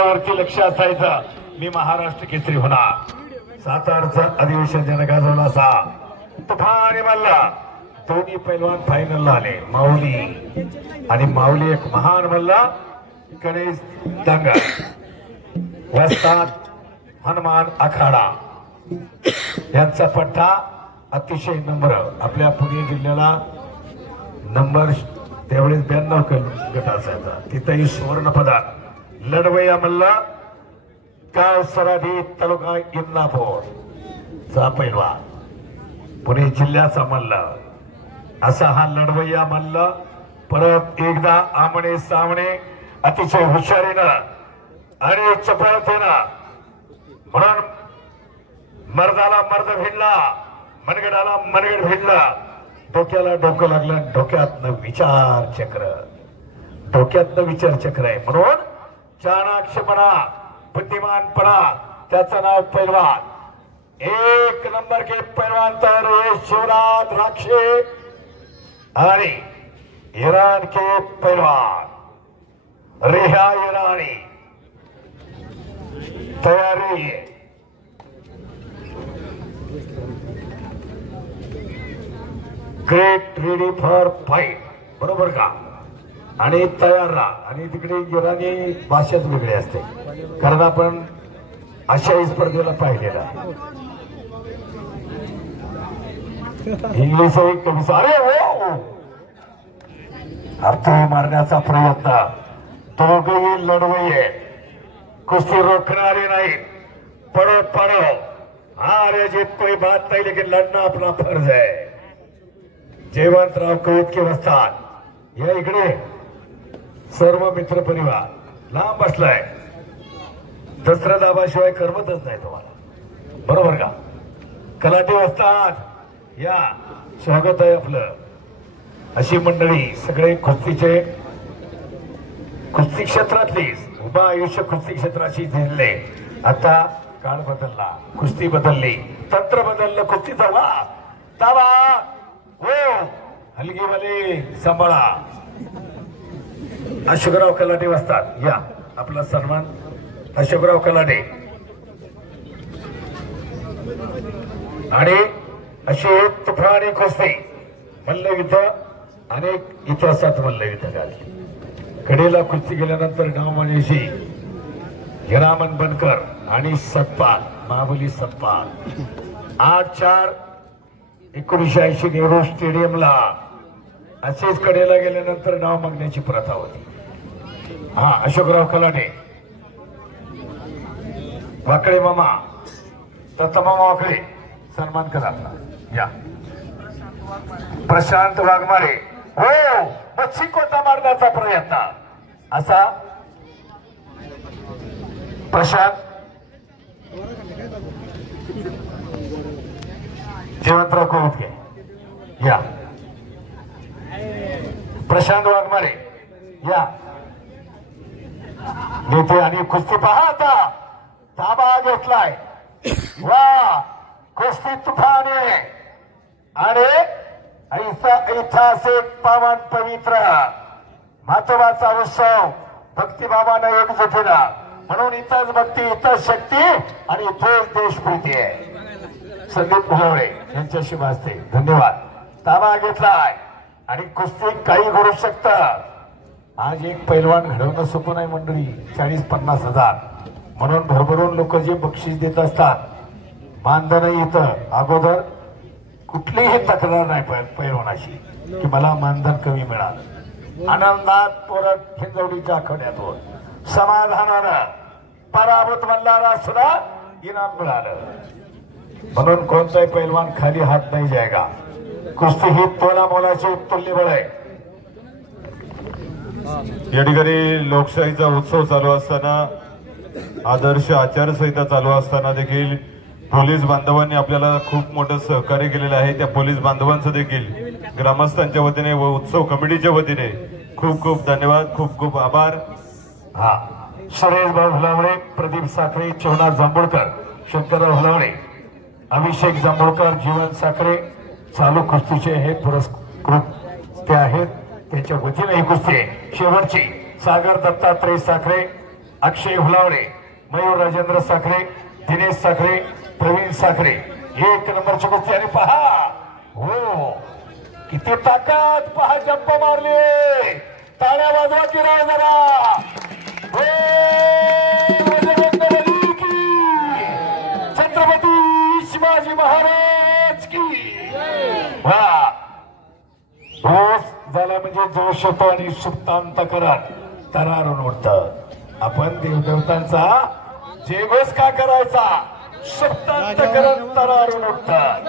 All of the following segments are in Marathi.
वरती लक्ष असायचं मी महाराष्ट्र केसरी होणार. सातारचं अधिवेशन ज्यानं गाजवला असा तुफान मल्ला दोन्ही पैलवान फायनलला आले. माऊली आणि माऊली एक महान मल्ला गणेश दांगा वस्ताद हनुमान आखाडा यांचा पट्टा अतिशय नम्र. आपल्या पुणे जिल्ह्याला नंबर त्यावेळेस 92 गट असायचा. तिथंही सुवर्ण पदक. लढवय्या मल्ला गाव सराडी तालुका इंदापूर चा पैलवान पुणे जिल्ह्याचा मल्ल. असा हा लढवय्या मल्ल परत एकदा आमणे सामणे अतिशय हुशारीनं आणि चपळतेनं म्हणून मर्दाला मर्द भिडला मनगडाला मनगड भिडला. डोक्याला डोकं लागलं. डोक्यातनं विचार चक्र आहे म्हणून चाणाक्षपणा बुद्धिमानपणा त्याचं नाव पैलवान. एक नंबर के पैलवान तर हे शिवराज राक्षे आणि ईरान के पैलवान रेहा ईरानी तयारी. ग्रेट रेडी फॉर फाईट बरोबर का. आणि तयार राहा. आणि तिकडे इराणी भाषाच वेगळी असते कारण आपण आशियाई स्पर्धेला पाहिलेला इंग्लिशही कमी सारे हो अर्थ मारण्याचा प्रयत्न. दोघेही लढवय्ये कुस्ती रोखणारे नाही. पडो पडो हार जीत कोई बात नहीं लेकिन लड़ना अपना फर्ज है. जयवंतराव कवितके वस्ताद या इकडे सर्व मित्र परिवार लांब बसलाय. दसरा दाबाशिवाय करमतच नाही तुम्हाला बरोबर का. कलाटे वस्ताद या स्वागत आहे आपलं. अशी मंडळी सगळे कुस्ती क्षेत्रातली उभा आयुष्य कुस्ती क्षेत्राशी झेलले. आता काळ बदलला कुस्ती बदलली तंत्र बदललं कुस्तीचा वा ताबा हो हलगीवाले सांभाळा. अशोकराव कलाटे वाजतात या आपला सन्मान. अशोकराव कलाटे आणि अशी तुफानी कुस्ती मल्लयुद्ध अनेक इतिहासात मल्लयुद्ध घालली. कडेला कुस्ती गेल्यानंतर गावमानेशी हिरामन बनकर आणि सतपाल महाबली सतपाल 8/4/1980 नेहरू स्टेडियमला असेच कडेला गेल्यानंतर नाव मागण्याची प्रथा होती. हा अशोकराव कलाटे वाकडे मामा दत्ता मामा वाकडे सन्मान करा या. प्रशांत वाघमारे हो मच्छी कोटा मारण्याचा प्रयत्न असा प्रशांत जयवंतराव कोवितके या. प्रशांत वाघमारे या नेते आणि कुस्ती पहा आता ताबा घेतलाय. वा कुस्ती तुफाने आणि ऐतिहासिक पावन पवित्र महत्वाचा उत्सव भक्तिभावानं एकजुटीला म्हणून इथंच भक्ती इथंच शक्ती आणि इथेच देशप्रीती आहे. संदीप भुलवळे यांच्याशी वाचते धन्यवाद. ताबा घेतलाय आणि कुस्ती काही घडू शकतं. आज एक पैलवान घडवणं सोपं नाही मंडळी. 40-50 हजार म्हणून भरभरून लोक जे बक्षीस देत असतात मानधन इथं अगोदर कुठलीही तक्रार नाही पैलवानाशी की मला मानधन कमी मिळालं. आनंदात परत हिंजवडीच्या आखड्यातून समाधानानं पराभूत मल्लाला सुद्धा इनाम मिळालं. म्हणून कोणताही पैलवान खाली हात नाही जायगा. कुस्ती ही तोला मोलाची तुल्यबळ आहे. या ठिकाणी लोकशाहीचा उत्सव चालू असताना आदर्श आचारसंहिता चालू असताना देखील पोलीस बांधवांनी आपल्याला खूप मोठं सहकार्य केलेलं आहे. त्या पोलीस बांधवांचं देखील ग्रामस्थांच्या वतीने व उत्सव कमिटीच्या वतीने खूप खूप धन्यवाद खूप खूप आभार. हा सुरेश भाऊ भुलावळे प्रदीप साखरे चोना जांभूळकर शंकरराव भुलावळे अभिषेक जांभूळकर जीवन साखरे चालू कुस्तीचे हे पुरस्कृत ते आहेत. त्याच्या वतीने ही कुस्ती शेवटची सागर दत्तात्रय साखरे अक्षय हुलावडे, मयूर राजेंद्र साखरे, दिनेश साखरे, प्रवीण साखरे, 1 नंबरची कुस्ती. आणि पहा हो किती ताकद, पहा जंप मारले. टाळ्या वाजवा की राव जरा. छत्रपती शिवाजी महाराज की. वा रोज झाला म्हणजे जोश होतो आणि सुप्तांतकरण तरारून उठतं. आपण देवदेवतांचा जयघोष का करायचा, सुप्तांतकरण तरारून उठतं.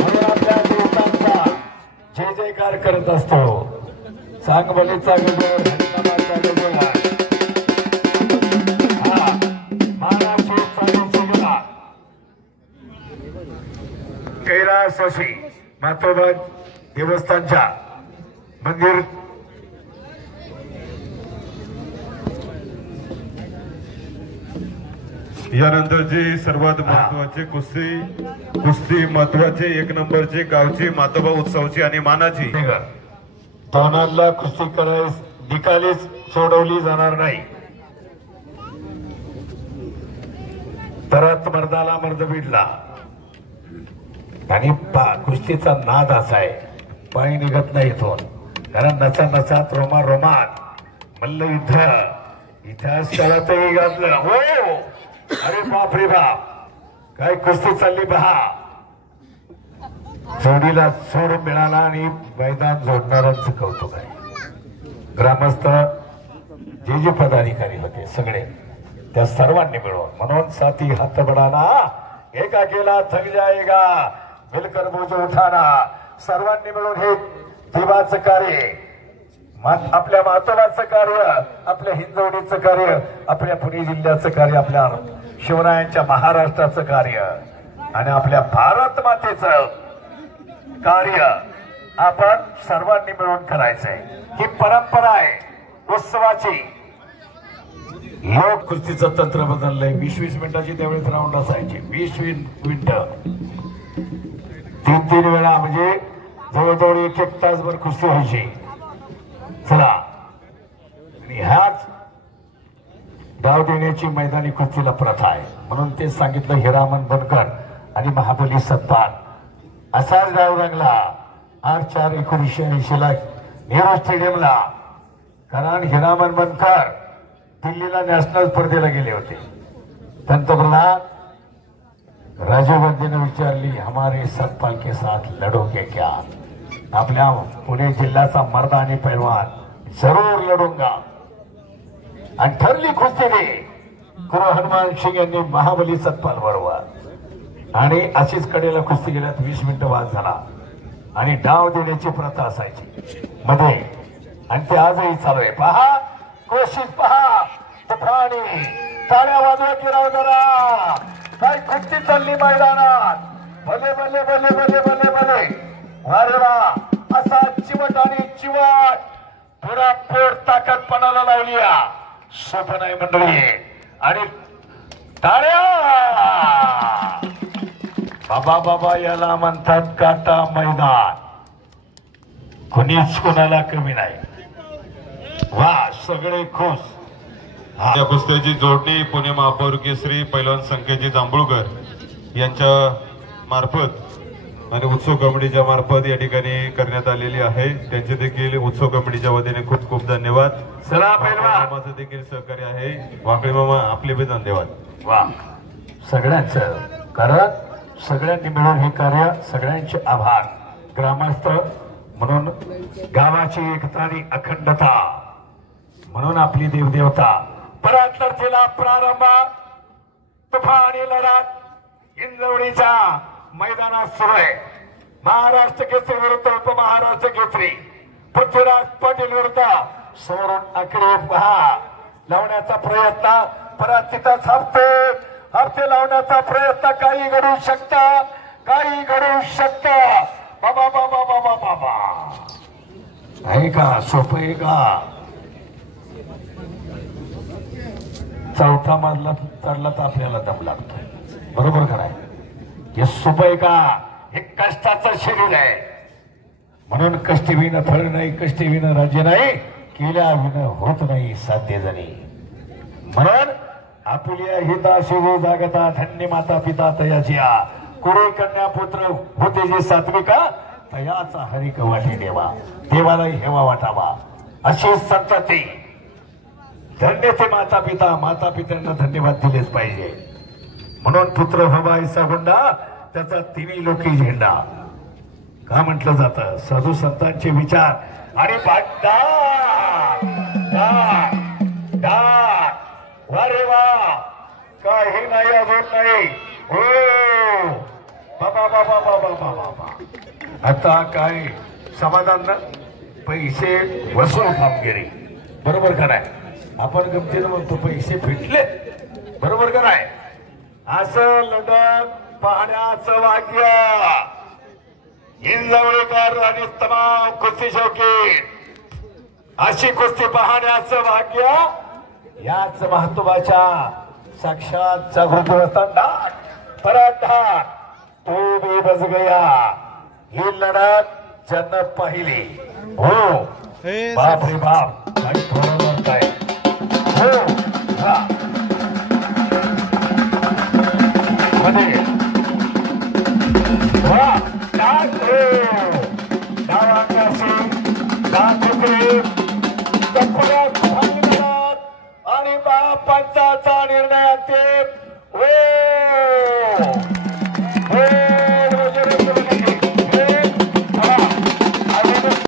म्हणून आपल्या देवतांचा जय जयकार करत असतो. सांगबलीचा गजर, हरिनामाचा गजर, हा महाराष्ट्र चालीचा गजर. कैलासवासी मातोबा देवस्थानच्या मंदिर यानंतरची सर्वात महत्वाची कुस्ती महत्वाचे 1 नंबरची गावची मातोबा उत्सवाची आणि मानाची. दोनांना कुस्ती करायस निकालीच सोडवली जाणार नाही. तरत मर्दाला मर्द भिडला. आणि कुस्तीचा नाद असा आहे, पाय निघत नाही इथून. कारण नचा नचात रोमा रोमात मल्ल युद्ध इतिहास काळातही गाजलं. हो अरे बाप रे बाप, काय कुस्ती चालली पहा. जोडीला सोड मिळाला आणि मैदान जोडणाऱ्यांचं कौतुक आहे. ग्रामस्थ जे पदाधिकारी होते सगळे त्या सर्वांनी मिळून, म्हणून साथी हात बडाना एका केला थक जाएगा मिलकर बोझ उठाना. सर्वांनी मिळून हे देवाचं कार्य, आपल्या मातोबाचं कार्य, आपल्या हिंजवडीचं कार्य, आपल्या पुणे जिल्ह्याचं कार्य, आपल्या शिवरायांच्या महाराष्ट्राचं कार्य आणि आपल्या भारत मातेचं कार्य आपण सर्वांनी मिळून करायचंय. ही परंपरा आहे उत्सवाची. लोक कुस्तीचं तंत्र बदललंय. 20-20 मिनिटाची त्यावेळेस राऊंड असायची. 20-20 मिनिटं 3-3 वेळा, म्हणजे जवळजवळ 1-1 तासभर कुस्ती व्हायची. चला, आणि ह्याच डाव देण्याची मैदानी कुस्तीला प्रथा आहे. म्हणून ते सांगितलं हिरामन बनकर आणि महाबली सत्पाल असाच डाव रंगला 8/4/1980 ला नेहरू स्टेडियमला. कारण हिरामन बनकर दिल्लीला नॅशनल स्पर्धेला गेले होते. पंतप्रधान राजीव गांधीने विचारली, हमारे सतपाल के साथ लढोगे क्या. आपल्या पुणे जिल्ह्याचा मर्द आणि पैलवान, जरूर लढूंगा. आणि ठरली कुस्ती गुरु हनुमान सिंग यांनी महाबली सतपाल बरोबर. आणि अशीच कडेला कुस्ती गेल्यात 20 मिनिटं वाद झाला आणि डाव देण्याची प्रथा असायची मध्ये, आणि ते आजही चालू आहे. पहा कोशिश, पहा तुफानी टाळ्या वाजवा की राव जरा. काय कुस्ती चालली मैदानात. भले भले भले भले भले भले. अरे वा, असा चिवट आणि चिवट पुरापोर ताकदपणाला लावली. सोपं नाही मंडळी. आणि टाळ्या. बाबा बाबा याला म्हणतात काटा मैदान. कुणीच कोणाला कमी नाही. वा, सगळे खुश. या कुस्त्याची जोडणी पुणे महापौर केसरी पैलवान संकेतजी जांभूळकर यांच्या मार्फत आणि उत्सव कमिटीच्या मार्फत या ठिकाणी करण्यात आलेली आहे. त्यांचे देखील उत्सव कमिटीच्या वतीने खूप खूप धन्यवाद. चला पैलवान देखील सहकार्य आहे. वाकडे मामा आपले बी धन्यवाद. वा, सगळ्यांचं कारण सगळ्यांनी मिळून हे कार्य, सगळ्यांचे आभार. ग्रामस्थ म्हणून गावाची एकता आणि अखंडता म्हणून आपली देवदेवता. परत लढतीला प्रारंभ तुफानी लढत हिंजवडीच्या मैदानात सुरू आहे. महाराष्ट्र केसरी विरुद्ध उपमहाराष्ट्र केसरी. पृथ्वीराज पाटील विरुद्ध समोरून आकडे पहा लावण्याचा प्रयत्न. परत तिथं हप्ते लावण्याचा प्रयत्न. काही घडू शकतं, काही घडू शकतं. बाबा बाबा बाबा बाबा, आहे का सोपं आहे का. चौथा मजला चढला तर आपल्याला दम लागतोय. बरोबर का नाही. हे सोपं आहे का. हे कष्टाचं शरीर आहे. म्हणून कष्टी विना फळ नाही, कष्टी विना राज्य नाही, केल्या विना होत नाही साध्य जणी. म्हणून आपुलिया हिताशी जागता धन्य माता पिता तयाचिया कुरे कन्या पुत्र होते जे सात्विका तयाचा हरिक वाटी देवा देवालाही हेवा वाटावा अशी संतती धन्य ते माता पित्यांना धन्यवाद दिलेच पाहिजे. म्हणून पुत्र हवा ऐसा हुंडा त्याचा तिन्ही लोकी झेंडा का म्हटलं जातं. साधू संतांचे विचार आणि वारे वा काही नाही अजून नाही. हो बाबा बाबा बाबा बाबा बाबा आता काय समाधान ना पैसे वसूल कामगिरी बरोबर का नाही. आपण गमतीनं म्हणतो पैसे फिटले बरोबर का नाही. असं लढत पाहण्याचं भाग्य इंजावळेकर आणि तमाम कुस्ती शौकीन अशी कुस्ती पाहण्याचं भाग्य याच महत्वाच्या साक्षात जागृत असताना पराठा तो भी बस गया ही लढत ज्यांना पाहिली हो बाप रे बाप काही बरोबर काय हो हा मध्ये वा आणि बापांचा निर्णय अंतिम.